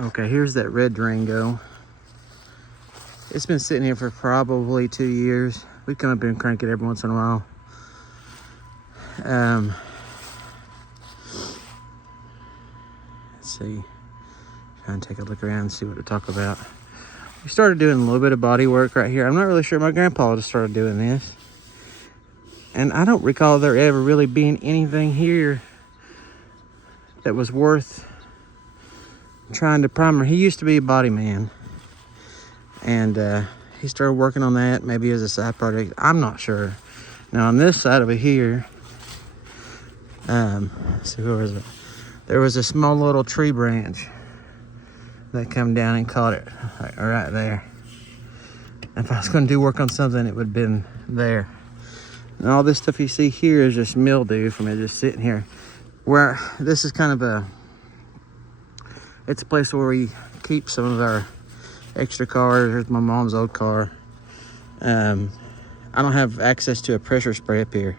Okay, here's that red Durango. It's been sitting here for probably 2 years. We come up here and crank it every once in a while. Let's see. Trying to take a look around and see what to talk about. We started doing a little bit of body work right here. I'm not really sure. My grandpa just started doing this. And I don't recall there ever really being anything here that was worth trying to primer. He used to be a body man. And he started working on that maybe as a side project. I'm not sure. Now on this side over here, see where was it? There was a small little tree branch that come down and caught it right there. If I was going to do work on something, it would have been there. And all this stuff you see here is just mildew from it just sitting here. Where this is kind of it's a place where we keep some of our extra cars. There's my mom's old car. I don't have access to a pressure spray up here,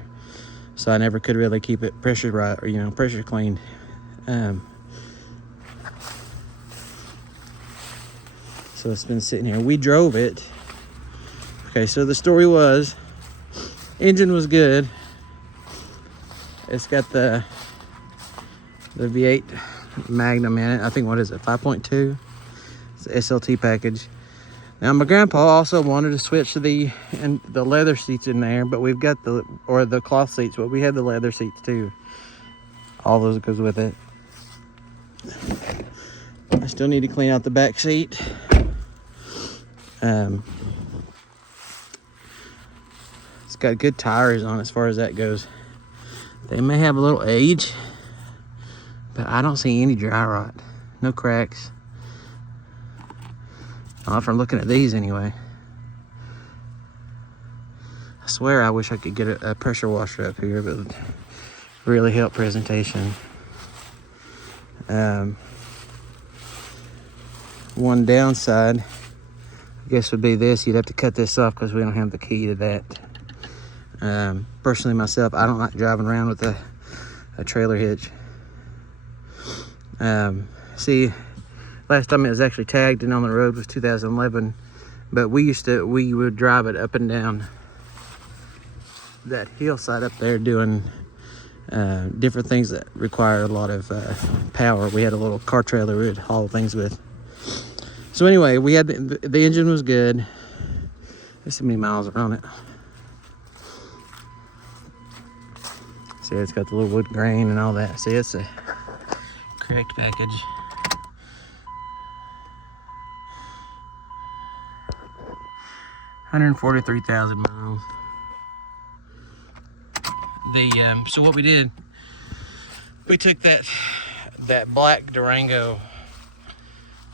so I never could really keep it pressure right, or pressure cleaned. So it's been sitting here. We drove it. Okay, so the story was, engine was good. It's got the V8 Magnum in it. I think, what is it, 5.2? It's an SLT package. Now my grandpa also wanted to switch to the leather seats in there, but we've got the cloth seats, but we had the leather seats too. All those goes with it. I still need to clean out the back seat. It's got good tires on as far as that goes. They may have a little age, but I don't see any dry rot. No cracks. Not from looking at these anyway. I swear I wish I could get a pressure washer up here, but it would really help presentation. One downside, I guess, would be this. You'd have to cut this off because we don't have the key to that. Personally, myself, I don't like driving around with a trailer hitch. See, last time it was actually tagged and on the road was 2011, but we would drive it up and down that hillside up there doing different things that require a lot of power. We had a little car trailer we would haul things with. So anyway, we had the engine was good. There's so many miles around it. See, it's got the little wood grain and all that. See, it's a correct package. $143,000 miles. So what we did, we took that black Durango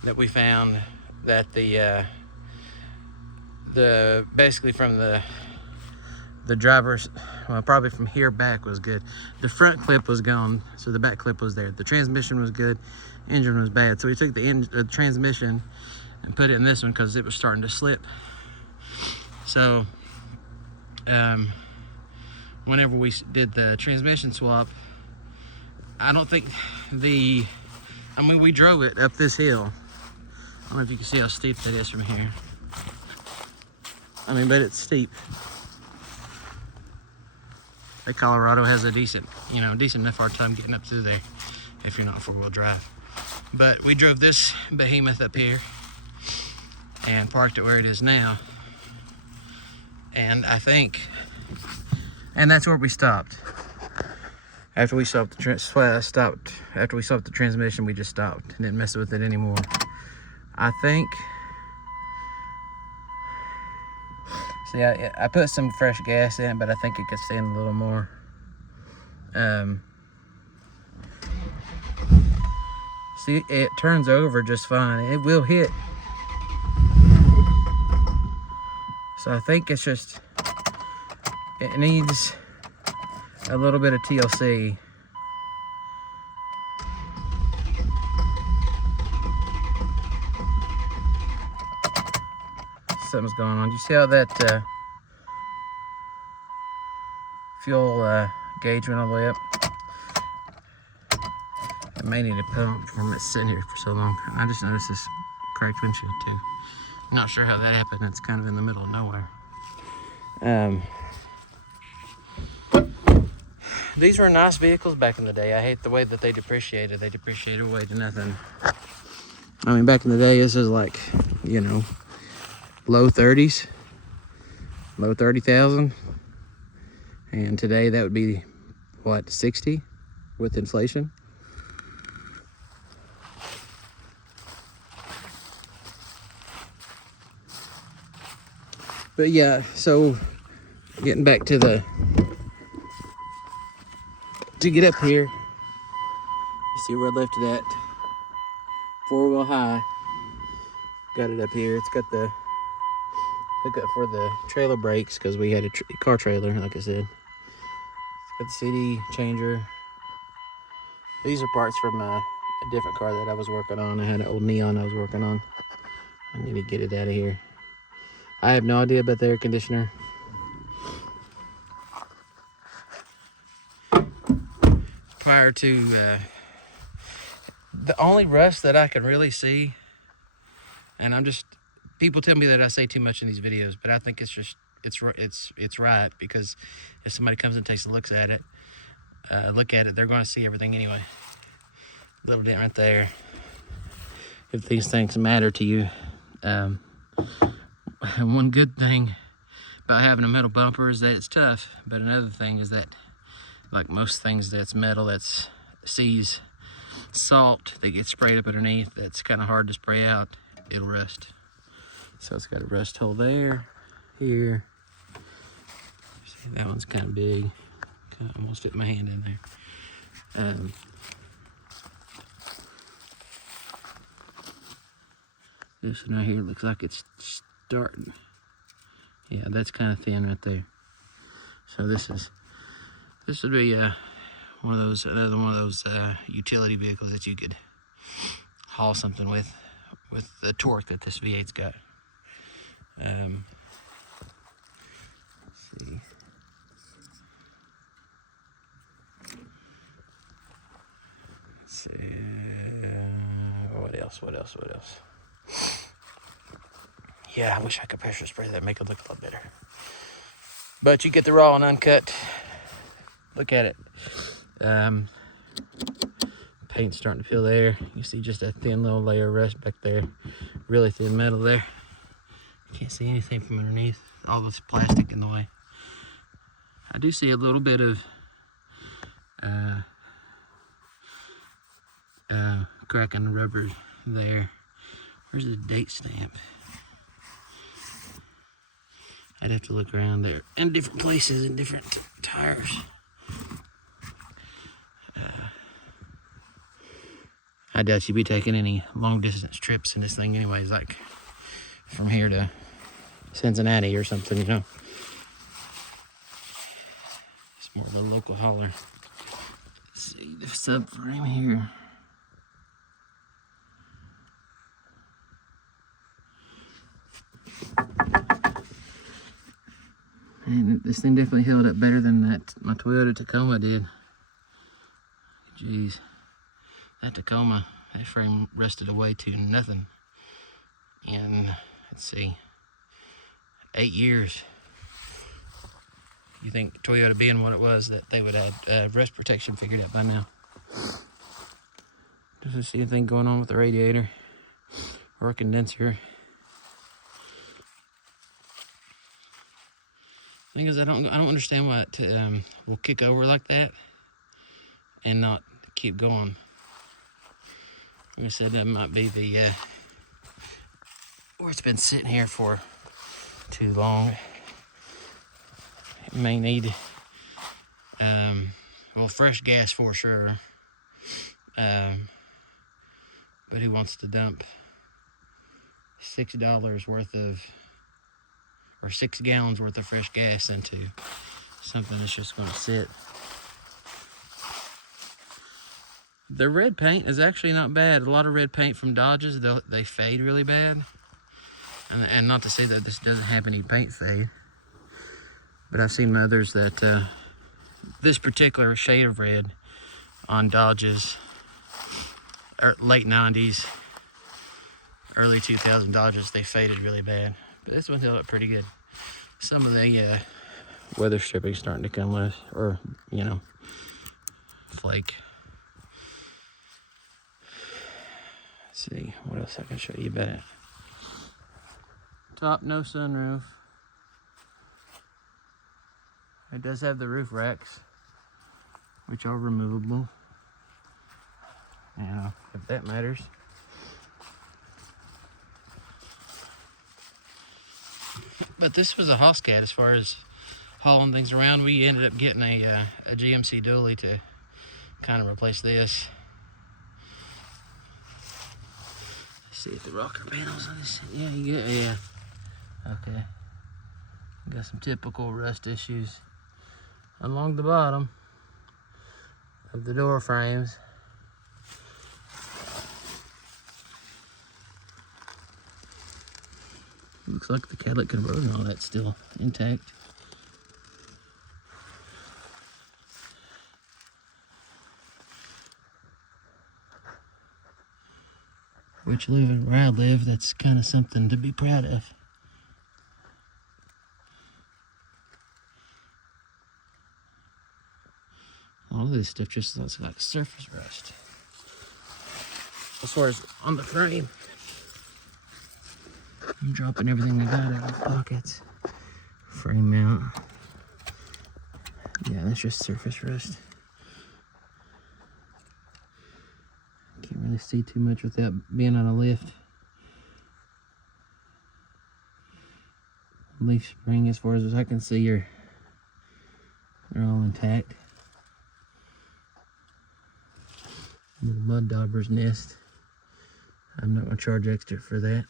that we found, that the basically from the driver's, well, probably from here back was good. The front clip was gone, so the back clip was there. The transmission was good, engine was bad. So we took the transmission and put it in this one because it was starting to slip. So whenever we did the transmission swap, I don't think we drove it up this hill. I don't know if you can see how steep that is from here. But it's steep. Colorado has a decent enough hard time getting up through there if you're not four-wheel drive. But we drove this behemoth up here and parked it where it is now. And that's where we stopped. After we stopped after we stopped the transmission, we just stopped and didn't mess with it anymore. I think. See, I put some fresh gas in it, but I think it could stand a little more. See, it turns over just fine. It will hit. So I think it's just, it needs a little bit of TLC. Something's going on. Do you see how that fuel gauge went all the way up? I may need a pump from it sitting here for so long. I just noticed this cracked windshield too. I'm not sure how that happened. It's kind of in the middle of nowhere. These were nice vehicles back in the day. I hate the way that they depreciated. They depreciated way to nothing. I mean, back in the day, this was like, you know, low 30s, low 30,000. And today that would be, what, 60 with inflation? But yeah, so getting back to get up here, you see where I left it at, 4-wheel high, got it up here. It's got the hookup for the trailer brakes because we had a car trailer, like I said. It's got the CD changer. These are parts from a different car that I was working on. I had an old Neon I was working on. I need to get it out of here. I have no idea about the air conditioner. Prior to the only rust that I can really see, and people tell me that I say too much in these videos, but I think it's right, because if somebody comes and takes a look at it, they're going to see everything anyway. Little dent right there. If these things matter to you, one good thing about having a metal bumper is that it's tough, but another thing is that, like most things that's metal that sees salt that gets sprayed up underneath, that's kind of hard to spray out, it'll rust. So it's got a rust hole there, here. See, that one's kind of big. Kind of almost fit my hand in there. This one right here looks like it's starting. Yeah, that's kind of thin right there. So this would be another one of those utility vehicles that you could haul something with the torque that this V8's got. Let's see. Let's see. What else? Yeah, I wish I could pressure spray that, make it look a lot better. But you get the raw and uncut. Look at it. Paint's starting to peel there. You see just a thin little layer of rust back there. Really thin metal there. Can't see anything from underneath. All this plastic in the way. I do see a little bit of crack on the rubber there. Where's the date stamp? I'd have to look around there in different places and different tires. I doubt you'd be taking any long distance trips in this thing anyways, like from here to Cincinnati or something, you know. It's more of a local hauler. Let's see the subframe here. And this thing definitely held up better than my Toyota Tacoma did. Jeez, that Tacoma, that frame rusted away to nothing. And let's see, 8 years. You think Toyota being what it was, that they would have rust protection figured out by now. Doesn't see anything going on with the radiator or condenser. Thing is, I don't understand why it will kick over like that and not keep going. Like I said, that might be the or it's been sitting here for too long. It may need well, fresh gas for sure. But who wants to dump $6 worth of, or 6 gallons worth of fresh gas into something that's just going to sit? The red paint is actually not bad. A lot of red paint from Dodges, they fade really bad. And not to say that this doesn't have any paint fade, but I've seen others that this particular shade of red on Dodges late 90s, early 2000 Dodges, they faded really bad. But this one held up pretty good. Some of the weather stripping starting to come loose, or, you know, flake. Let's see, what else I can show you about it. Top, no sunroof. It does have the roof racks, which are removable. You know, if that matters. But this was a Hoscat as far as hauling things around. We ended up getting a GMC dually to kind of replace this. Let's see if the rocker panels on this. Yeah, yeah. Okay. Got some typical rust issues along the bottom of the door frames. Looks like the catalytic converter and all that's still intact. Which, living where I live, that's kind of something to be proud of. All of this stuff just looks like surface rust. As far as on the frame, I'm dropping everything I got out of the pockets. Frame mount. Yeah, that's just surface rust. Can't really see too much without being on a lift. Leaf spring, as far as I can see, they're all intact. Little mud dauber's nest. I'm not gonna charge extra for that.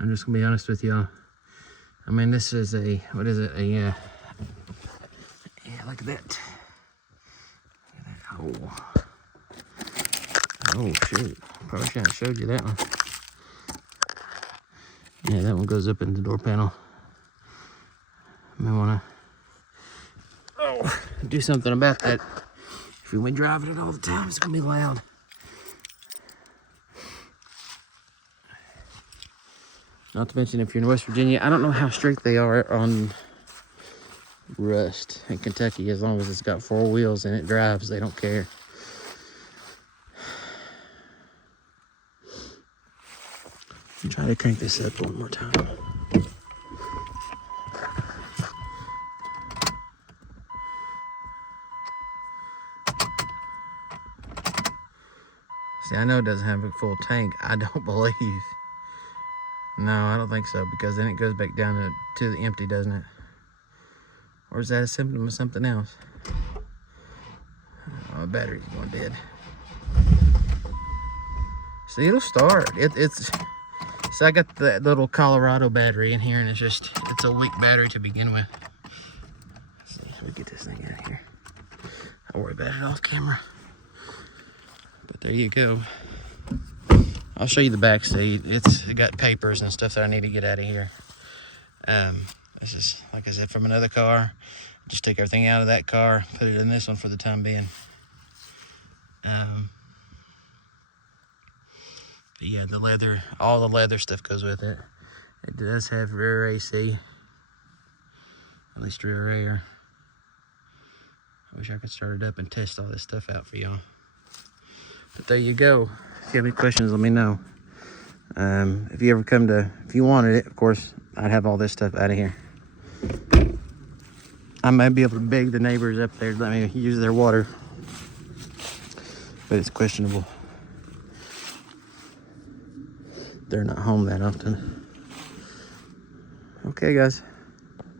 I'm just gonna be honest with y'all. I mean, this is a, what is it? Yeah, look at that. Look at that. Oh shoot. Probably shouldn't have showed you that one. Yeah, that one goes up in the door panel. May wanna do something about that. If we been driving it all the time, it's gonna be loud. Not to mention, if you're in West Virginia, I don't know how strict they are on rust in Kentucky. As long as it's got 4 wheels and it drives, they don't care. I'll try to crank this up one more time. See, I know it doesn't have a full tank. I don't believe. No, I don't think so, because then it goes back down to the empty, doesn't it? Or is that a symptom of something else? Oh, the battery's going dead. See, it'll start. So I got that little Colorado battery in here, and it's a weak battery to begin with. Let's see if we get this thing out of here. I'll worry about it off camera. But there you go. I'll show you the back seat. It got papers and stuff that I need to get out of here. This is, like I said, from another car. Just take everything out of that car, put it in this one for the time being. But yeah, the leather, all the leather stuff goes with it. It does have rear AC, at least rear air. I wish I could start it up and test all this stuff out for y'all. But there you go. If you have any questions, let me know. If you wanted it, of course, I'd have all this stuff out of here. I might be able to beg the neighbors up there to let me use their water, but it's questionable. They're not home that often. Okay, guys.